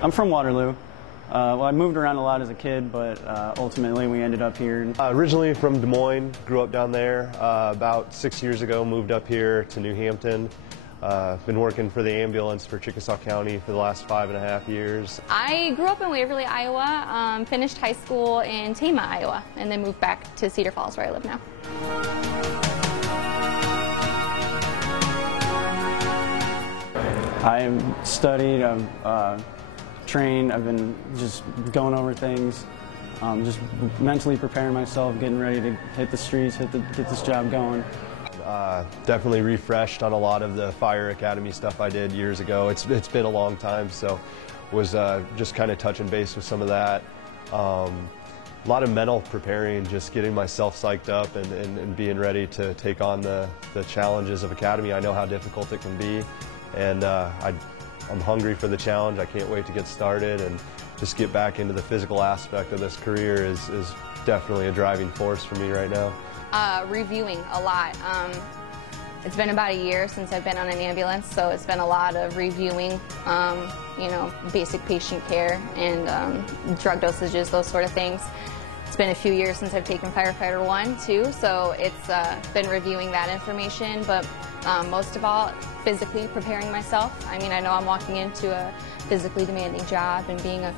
I'm from Waterloo. Well, I moved around a lot as a kid, but ultimately we ended up here. Originally from Des Moines, grew up down there. About 6 years ago, moved up here to New Hampton. Been working for the ambulance for Chickasaw County for the last 5.5 years. I grew up in Waverly, Iowa, finished high school in Tama, Iowa, and then moved back to Cedar Falls where I live now. I've studied, I've trained, I've been just going over things, just mentally preparing myself, getting ready to hit the streets, get this job going. Definitely refreshed on a lot of the fire academy stuff I did years ago. It's been a long time, so was just kind of touching base with some of that. A lot of mental preparing, just getting myself psyched up and being ready to take on the challenges of academy. I know how difficult it can be, and I'm hungry for the challenge. I can't wait to get started and just get back into the physical aspect of this career is definitely a driving force for me right now. Reviewing a lot. It's been about a year since I've been on an ambulance, so it's been a lot of reviewing, you know, basic patient care and drug dosages, those sort of things. It's been a few years since I've taken Firefighter 1 too, so it's been reviewing that information, but most of all, physically preparing myself. I mean, I know I'm walking into a physically demanding job, and being a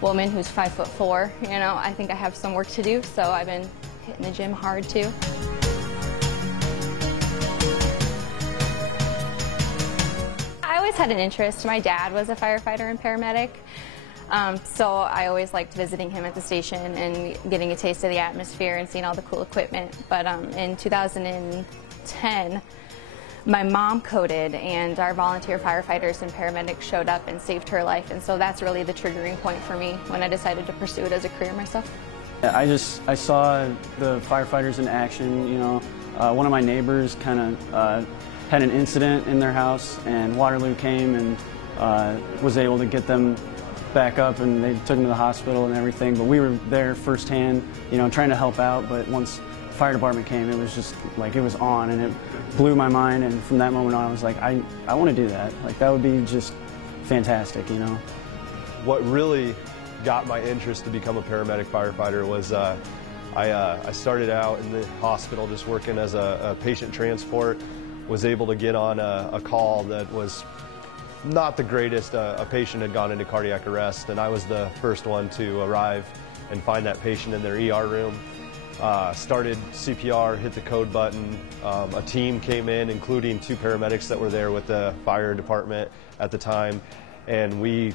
woman who's 5'4", you know, I think I have some work to do, so I've been hitting the gym hard too. I always had an interest. My dad was a firefighter and paramedic, so I always liked visiting him at the station and getting a taste of the atmosphere and seeing all the cool equipment. But in 2010, my mom coded, and our volunteer firefighters and paramedics showed up and saved her life, and so that's really the triggering point for me when I decided to pursue it as a career myself. I saw the firefighters in action. You know, one of my neighbors kind of had an incident in their house, and Waterloo came and was able to get them back up, and they took them to the hospital and everything. But we were there firsthand, you know, trying to help out. But once the fire department came, it was just like it was on, and it blew my mind. And from that moment on, I was like, I want to do that. Like, that would be just fantastic, you know. What really got my interest to become a paramedic firefighter was I started out in the hospital just working as a patient transport. Was able to get on a call that was not the greatest. A patient had gone into cardiac arrest, and I was the first one to arrive and find that patient in their ER room. Started CPR, hit the code button. A team came in, including 2 paramedics that were there with the fire department at the time, and we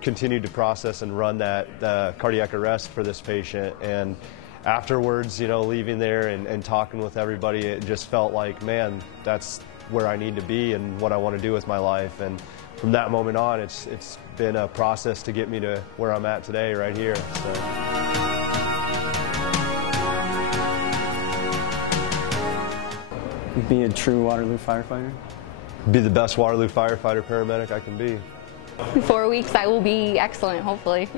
continued to process and run the cardiac arrest for this patient. And afterwards, you know, leaving there and talking with everybody, it just felt like, man, that's where I need to be and what I want to do with my life. And from that moment on, it's been a process to get me to where I'm at today, right here. So. Be a true Waterloo firefighter. Be the best Waterloo firefighter paramedic I can be. In 4 weeks, I will be excellent, hopefully.